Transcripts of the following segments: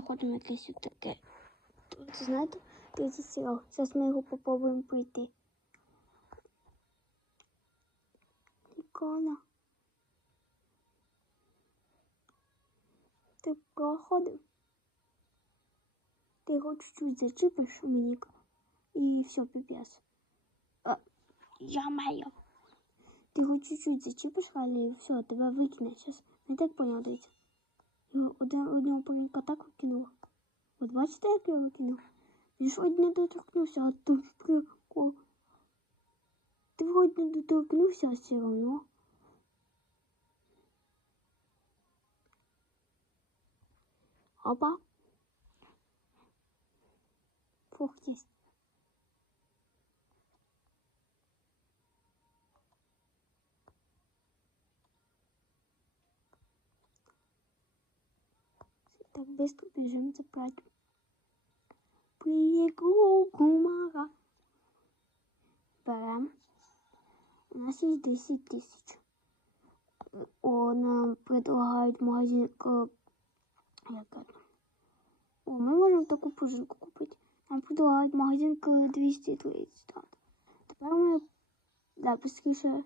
заходимо якесь таке. Це знаєте, третій серіал. Зараз ми його попробуємо пройти. Прикольно. Ти проходив? Ти його чуть-чуть зачіпиш мені і все. А, я маю. Ти його чуть-чуть зачіпиш, але і все, тебе викине зараз. Не так поняв, дивіться. Його один одного паренька так викинув. От бачите, як я викинув? Він ж не доторкнувся, а тут прикол. Ти вроді не доторкнувся, а все одно. Опа. Фух, есть. Так быстро бежим забрать. Приїхав кумара. Берем. У нас есть 10 тысяч. О, нам предлагают магазин к... Як это? О, ми можемо таку пружинку купити. Нам предлагають магазин к 230. Так. Тепер ми да, быстріше.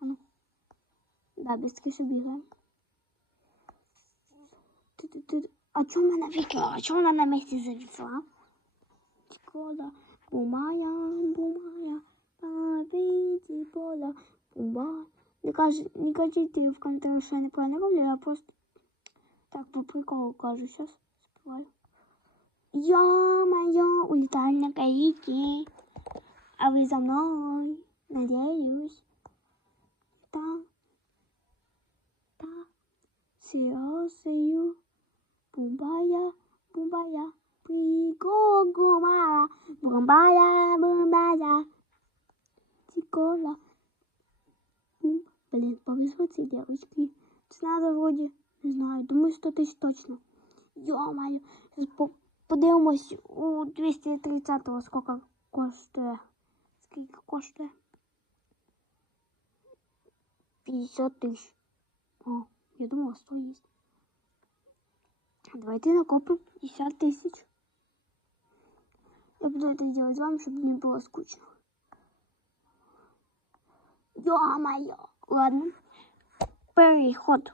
А ну. Да, быстріше бігаємо. Ту-ту-ту. А чому вона викинула? А чому вона на місці завісла? Шкода. Бумая, бумая, побіді поля, бумба. Не, каж, не кажіть в коментарях, що я неправильно роблю, я просто так по приколу кажу, сейчас співаю. Ё-моё, улетаю на Гаити. А вы за мной, надеюсь. Да, да, серьезно. Бумбая, бумбая, прикол-гумара. Бумбая, бумбая, тикола. Блин, повезло цій девочки. Це надо вроде, не знаю, думаю, 100 тисяч точно. По подивимось у 230-го сколько коштує. Скільки коштує? 50 тисяч. О, я думала, 100 есть. Давайте накопим 50 тысяч. Я буду это делать вам, чтобы не было скучно. Ё-моё! Ладно. Переход.